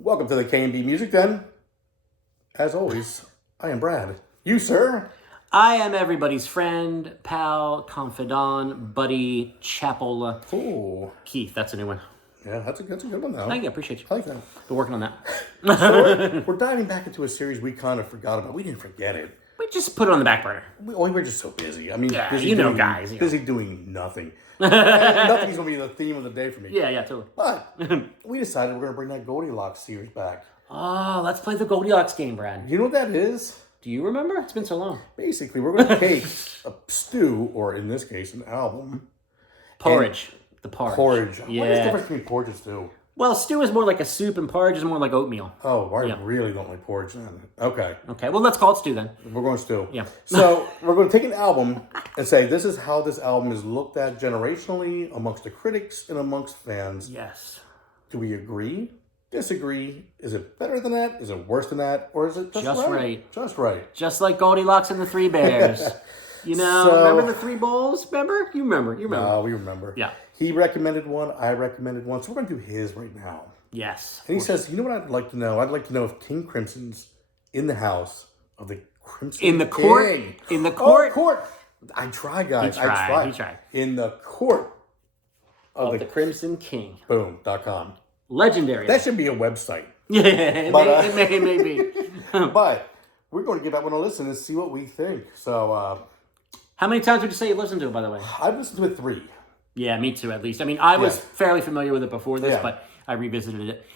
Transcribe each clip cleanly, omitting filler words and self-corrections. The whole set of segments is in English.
Welcome to the K&B Music Den. As always, I am Brad. You, sir? I am everybody's friend, pal, confidant, buddy, chapel. Ooh. Keith, that's a new one. Yeah, that's a good one, though. Thank you, I appreciate you. I like that. Been working on that. So we're diving back into a series we kind of forgot about. We didn't forget it. We just put it on the back burner. We were just so busy. I mean, Yeah, busy you know doing, guys, you busy doing nothing. And nothing's going to be the theme of the day for me. Yeah, totally. But we decided we're going to bring that Goldilocks series back. Oh, let's play the Goldilocks game, Brad. You know what that is? Do you remember? It's been so long. Basically, we're going to take a stew, or in this case, an album. Porridge. The porridge. Porridge. Yeah. What is the difference between porridge and stew? Well, stew is more like a soup and porridge is more like oatmeal. Oh, I really don't like porridge then. Okay. Okay, well, let's call it stew then. We're going stew. Yeah. So we're going to take an album and say this is how this album is looked at generationally amongst the critics and amongst fans. Yes. Do we agree? Disagree? Is it better than that? Is it worse than that? Or is it just right? Just right. Just like Goldilocks and the Three Bears. You know, remember the three bowls? Remember? You remember. No, we remember. Yeah. He recommended one. I recommended one. So we're going to do his right now. Yes. And he says, you know what I'd like to know? I'd like to know if King Crimson's in the house of the Crimson In the King. court? In the court? Oh, court. I try, guys. He tried. I tried. In the court of the Crimson King. Boom.com. Legendary. That should be a website. Yeah, it may be. But we're going to give that one a listen and see what we think. So, how many times would you say you listened to it, by the way? I've listened to it 3. Yeah, me too, at least. I mean, I was fairly familiar with it before this, Yeah. but I revisited it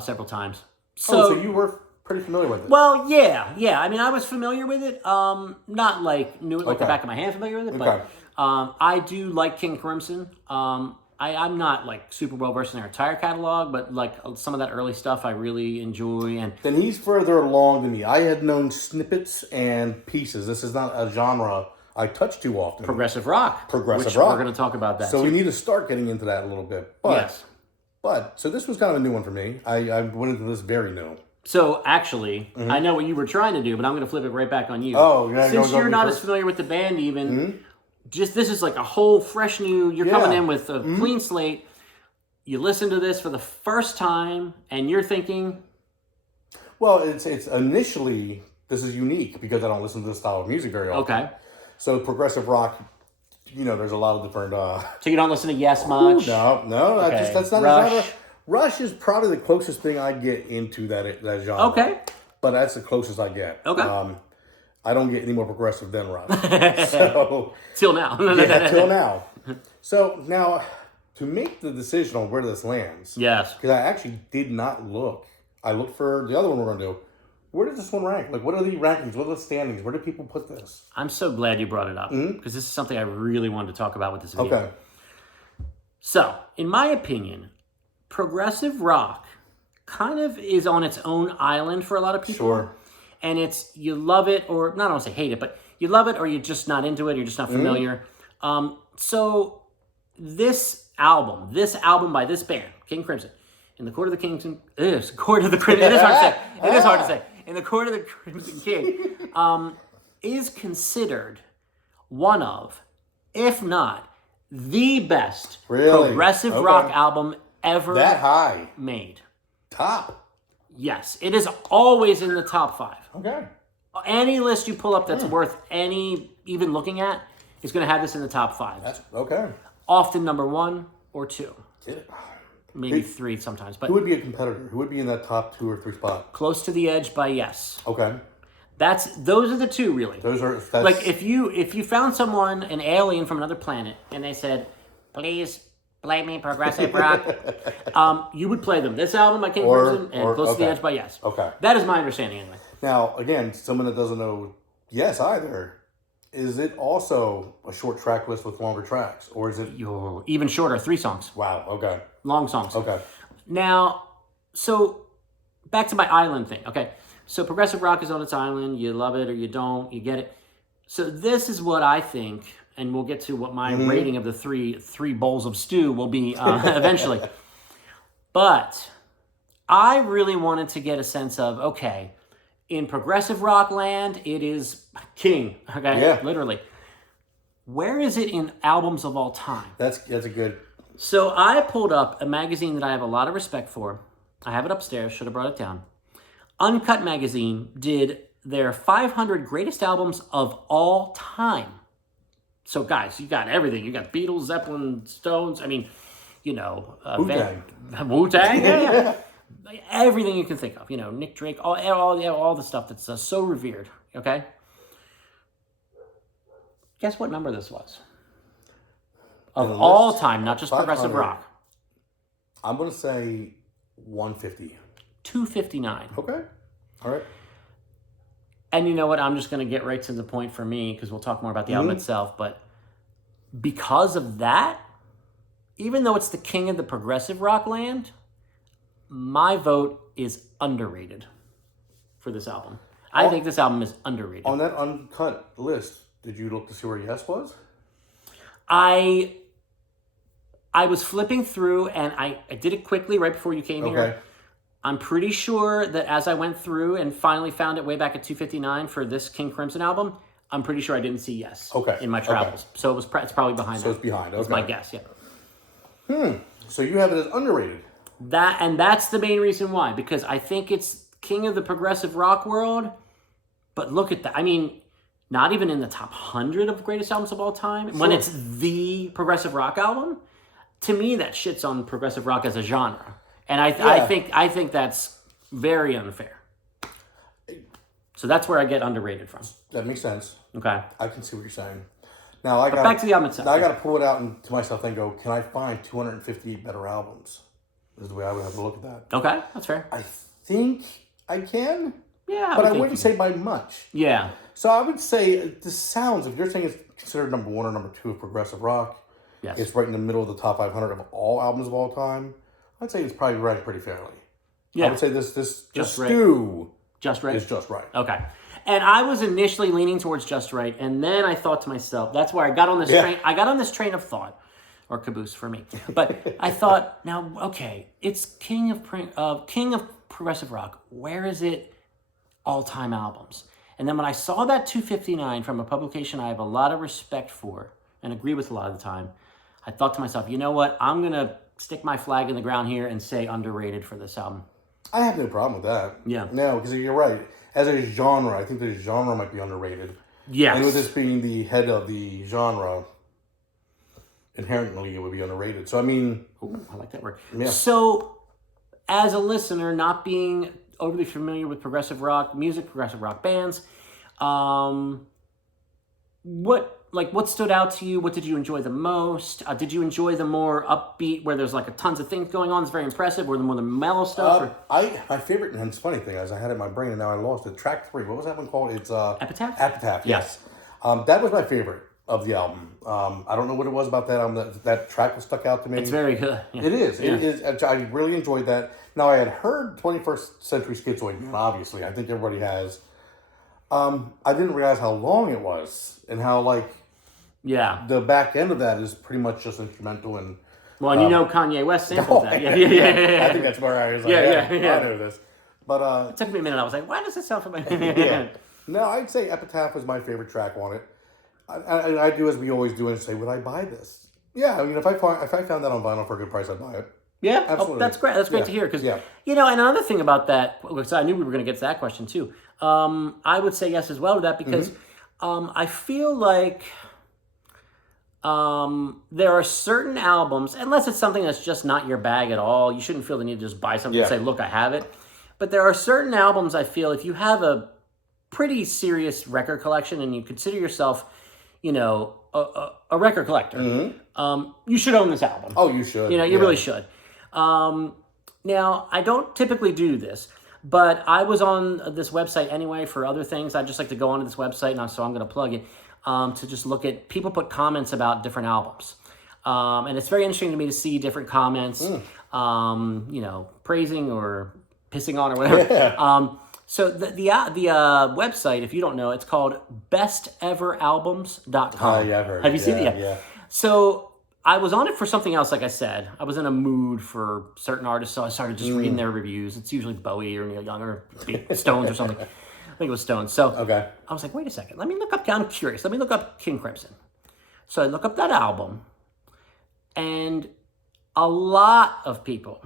several times. So, so you were pretty familiar with it? Well, yeah. I mean, I was familiar with it. Not like knew it like the back of my hand familiar with it, but I do like King Crimson. I'm not like super well versed in their entire catalog, but like some of that early stuff I really enjoy. And then he's further along than me. I had known snippets and pieces. This is not a genre I touch too often. Progressive rock. Progressive rock. We're going to talk about that. So too. we need to start getting into that a little bit. But, so this was kind of a new one for me. I went into this very new. So actually, I know what you were trying to do, but I'm going to flip it right back on you. Oh, yeah. Since you're not as familiar with the band even, just this is like a whole fresh new, you're coming in with a clean slate. You listen to this for the first time and you're thinking... Well, it's initially, this is unique because I don't listen to this style of music very often. Okay. So progressive rock, there's a lot of different... So you don't listen to Yes much? No, Okay. that's not Rush. a genre. Rush is probably the closest thing I get into that genre. Okay. But that's the closest I get. Okay. I don't get any more progressive than Rush. So Till now. yeah, till now. So now, to make the decision on where this lands, Yes. because I actually did not look. I looked for the other one we're going to do. Where does this one rank? Like, what are the rankings? What are the standings? Where do people put this? I'm so glad you brought it up because this is something I really wanted to talk about with this video. Okay. So, in my opinion, progressive rock kind of is on its own island for a lot of people. Sure. And it's, you love it, or not, I don't say hate it, but you love it or you're just not into it, you're just not familiar. So this album by this band, King Crimson, in the Court of the Crimson, Court of the Crimson, it is hard to say. It is hard to say. In the Court of the Crimson King, is considered one of, if not the best progressive rock album ever that high made. Top. Yes, it is always in the top 5. Okay. Any list you pull up that's worth even looking at is going to have this in the top 5. That's okay. Often number 1 or 2. Get it. Maybe 3 sometimes. But Who would be a competitor? Who would be in that top 2 or 3 spot? Close to the Edge by Yes. Okay. Those are the 2 really. That's like if you found someone, an alien from another planet, and they said, "Please play me progressive rock," you would play them. This album by King Crimson and Close to the Edge by Yes. Okay. That is my understanding anyway. Now, again, someone that doesn't know Yes either, is it also a short track list with longer tracks? Or is it... Even shorter, 3 songs. Wow, okay. Long songs. Okay. Now, so back to my island thing. Okay. So progressive rock is on its island. You love it or you don't. You get it. So this is what I think, and we'll get to what my rating of the three bowls of stew will be eventually. But I really wanted to get a sense of, okay, in progressive rock land, it is king. Okay, Yeah. literally. Where is it in albums of all time? That's a good... So I pulled up a magazine that I have a lot of respect for, I have it upstairs. Should have brought it down. Uncut Magazine did their 500 greatest albums of all time. So, guys, you got everything. You got Beatles, Zeppelin, Stones. I mean, Wu-Tang. Wu-Tang, yeah. Everything you can think of. Nick Drake, all the stuff that's so revered. Okay. Guess what number this was? Of all time, not just progressive rock. I'm going to say 150. 259. Okay. All right. And you know what? I'm just going to get right to the point for me because we'll talk more about the album itself. But because of that, even though it's the king of the progressive rock land, my vote is underrated for this album. I think this album is underrated. On that uncut list, did you look to see where Yes was? I was flipping through, and I did it quickly right before you came here. I'm pretty sure that as I went through and finally found it way back at 259 for this King Crimson album, I'm pretty sure I didn't see Yes in my travels. So it's probably behind that. So it's behind. Okay. That's my guess, yeah. So you have it as underrated. That's the main reason why, because I think it's king of the progressive rock world, but look at that. I mean, not even in the top 100 of greatest albums of all time. Sure. When it's the progressive rock album, to me that shits on progressive rock as a genre. And I think that's very unfair. So that's where I get underrated from. That makes sense. Okay. I can see what you're saying. Now back to the album itself. Now I got to pull it out to myself and go, can I find 250 better albums? This is the way I would have to look at that. Okay, that's fair. I think I can. Yeah, but I wouldn't say by much. Yeah. So I would say the sounds, if you're saying it's considered number 1 or number 2 of progressive rock, yes, it's right in the middle of the top 500 of all albums of all time. I'd say it's probably ranked pretty fairly. Yeah. I would say this Just Right. Stew Just Right? is just right. Okay. And I was initially leaning towards Just Right, and then I thought to myself, that's where I got on this train. I got on this train of thought, or caboose for me. But I thought, now, okay, it's king of progressive rock. Where is it all-time albums? And then when I saw that 259 from a publication I have a lot of respect for and agree with a lot of the time, I thought to myself, you know what? I'm going to stick my flag in the ground here and say underrated for this album. I have no problem with that. Yeah. No, because you're right. As a genre, I think the genre might be underrated. Yes. And with this being the head of the genre, inherently it would be underrated. So, I mean... Ooh, I like that word. Yeah. So, as a listener, not being overly familiar with progressive rock music, progressive rock bands, what stood out to you? What did you enjoy the most? Did you enjoy the more upbeat, where there's like a tons of things going on? It's very impressive. Or the more the mellow stuff? My favorite, and it's funny thing is I had it in my brain and now I lost it. Track 3. What was that one called? It's Epitaph. Epitaph. Yes. That was my favorite of the album. I don't know what it was about that album. That track was stuck out to me. It's very good. Yeah. It is. Yeah. It is. I really enjoyed that. Now I had heard 21st Century Schizoid Man. Obviously, I think everybody has. I didn't realize how long it was and how the back end of that is pretty much just instrumental and. Well, and Kanye West sampled that. Yeah. I think that's where I was like, I know this. But it took me a minute. I was like, why does it sound familiar? Yeah. No, I'd say Epitaph was my favorite track on it. I do as we always do and say, would I buy this? Yeah, I mean, if I found that on vinyl for a good price, I'd buy it. Yeah, absolutely. That's great. That's great to hear because and another thing about that, because I knew we were going to get to that question too. I would say yes as well to that because I feel like there are certain albums, unless it's something that's just not your bag at all, you shouldn't feel the need to just buy something and say, look, I have it. But there are certain albums I feel if you have a pretty serious record collection and you consider yourself, a record collector, you should own this album. Oh, you should. You really should. Now, I don't typically do this, but I was on this website anyway for other things. I just like to go onto this website, so I'm going to plug it, to just look at, people put comments about different albums. And it's very interesting to me to see different comments, praising or pissing on or whatever. Yeah. So the website, if you don't know, it's called besteveralbums.com. Oh, yeah, I've heard. Have you seen it? Yeah. So I was on it for something else, like I said. I was in a mood for certain artists, so I started just reading their reviews. It's usually Bowie or Neil Young or Stones or something. I think it was Stones. So I was like, wait a second. Let me look up, I'm curious. Let me look up King Crimson. So I look up that album, and a lot of people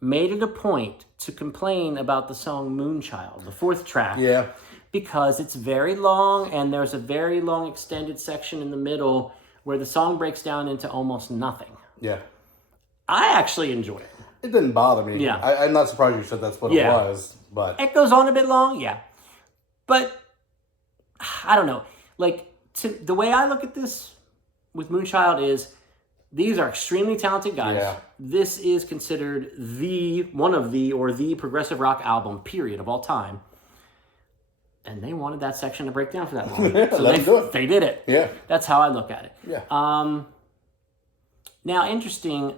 made it a point to complain about the song Moonchild, the 4th track. Yeah. Because it's very long, and there's a very long extended section in the middle where the song breaks down into almost nothing. Yeah. I actually enjoy it. It didn't bother me. Yeah. I'm not surprised you said that's what it was, but... It goes on a bit long, yeah. But, I don't know. Like, the way I look at this with Moonchild is, these are extremely talented guys. Yeah. This is considered the progressive rock album, period, of all time. And they wanted that section to break down for that long. So they did it. Yeah. That's how I look at it. Yeah. Now, interesting.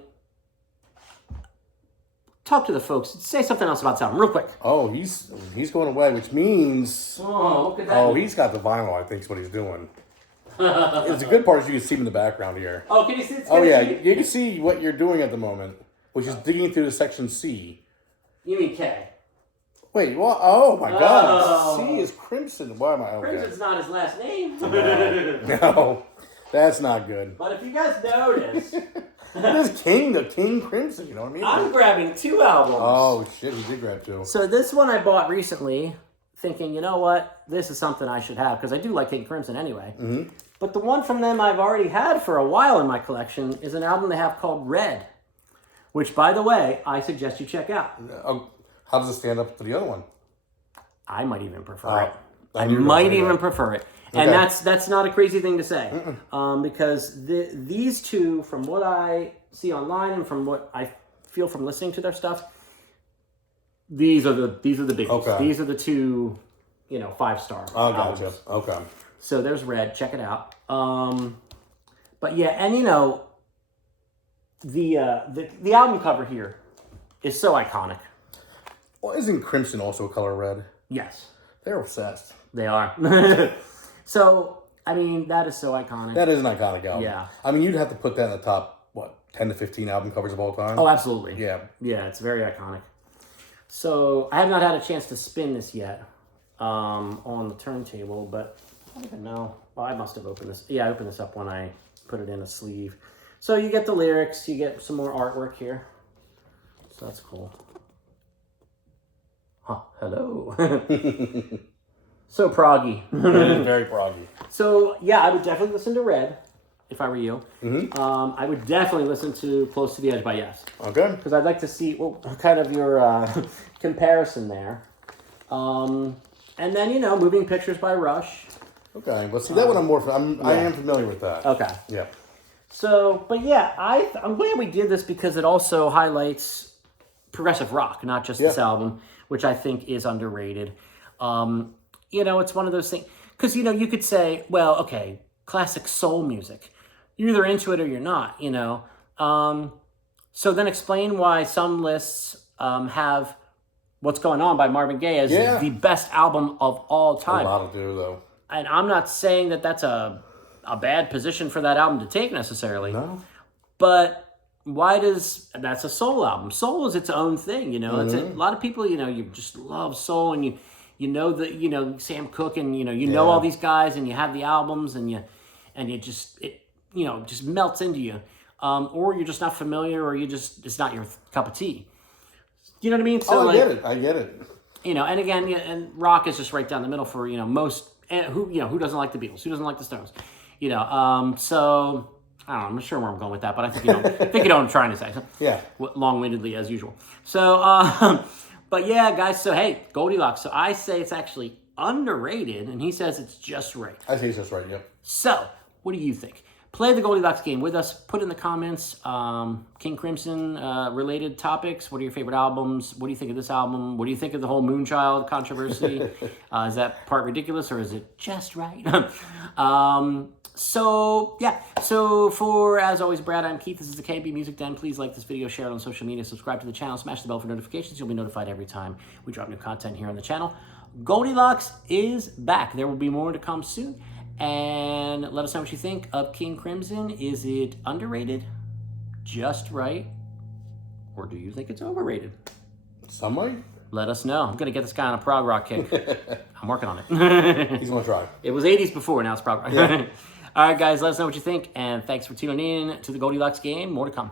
Talk to the folks. Say something else about this album, real quick. Oh, he's going away, which means... Oh, look at that. Oh, he's got the vinyl, I think is what he's doing. It's a good part is you can see him in the background here. Oh, can you see? Oh, yeah. You can see what you're doing at the moment, which is digging through the section C. You mean K? Wait, what? Oh, my God. C is Crimson. Why am I... Okay. Crimson's not his last name. No, that's not good. But if you guys notice... It is the King Crimson, you know what I mean? I'm grabbing 2 albums. Oh, shit, he did grab 2. So this one I bought recently, thinking, you know what? This is something I should have, because I do like King Crimson anyway. Mm-hmm. But the one from them I've already had for a while in my collection is an album they have called Red, which, by the way, I suggest you check out. How does it stand up to the other one? I might even prefer it. I might even prefer it. And that's not a crazy thing to say. Because these two, from what I see online and from what I feel from listening to their stuff, these are the biggies. Okay. These are the 2, 5-star. Oh, gotcha. Okay. So there's Red. Check it out. But yeah, and the album cover here is so iconic. Well, isn't Crimson also a color red? Yes. They're obsessed. They are. So, I mean, that is so iconic. That is an iconic album. Yeah. I mean, you'd have to put that in the top, 10 to 15 album covers of all time? Oh, absolutely. Yeah. Yeah, it's very iconic. So, I have not had a chance to spin this yet on the turntable, but I don't even know. Well, I must have opened this. Yeah, I opened this up when I put it in a sleeve. So, you get the lyrics. You get some more artwork here. So, that's cool. Huh, hello. So proggy. Very proggy. So, yeah, I would definitely listen to Red, if I were you. Mm-hmm. I would definitely listen to Close to the Edge by Yes. Okay. Because I'd like to see kind of your comparison there. And then, Moving Pictures by Rush. Okay, but see, that one I am familiar with that. Okay. Yeah. So, but yeah, I'm glad we did this because it also highlights progressive rock, not just this album, which I think is underrated. It's one of those things, because, you could say, well, okay, classic soul music. You're either into it or you're not, So then explain why some lists have What's Going On by Marvin Gaye as the best album of all time. A lot to do, though. And I'm not saying that that's a bad position for that album to take necessarily. No. But that's a soul album. Soul is its own thing, That's a lot of people, you just love soul, and Sam Cooke, and know all these guys, and you have the albums, and it just melts into you. Or you're just not familiar, or it's not your cup of tea. You know what I mean? So, I get it. And again, and rock is just right down the middle for, most, who doesn't like the Beatles? Who doesn't like the Stones? So I don't know, I'm not sure where I'm going with that, but I think you know what I'm trying to say. So, yeah. Long-windedly as usual. So, but yeah, guys, so hey, Goldilocks. So I say it's actually underrated, and he says it's just right. I say it's just right, yeah. So, what do you think? Play the Goldilocks game with us. Put in the comments King Crimson related topics. What are your favorite albums? What do you think of this album? What do you think of the whole Moonchild controversy? Is that part ridiculous, or is it just right? So for, as always, Brad, I'm Keith. This is the KB Music Den. Please like this video, share it on social media, subscribe to the channel, smash the bell for notifications. You'll be notified every time we drop new content here on the channel. Goldilocks is back. There will be more to come soon. And let us know what you think of King Crimson. Is it underrated, just right, or do you think it's overrated? Some might. Let us know. I'm going to get this guy on a prog rock kick. I'm working on it. He's going to try. It was 80s before, now it's prog rock. Yeah. All right, guys, let us know what you think, and thanks for tuning in to the Goldilocks game. More to come.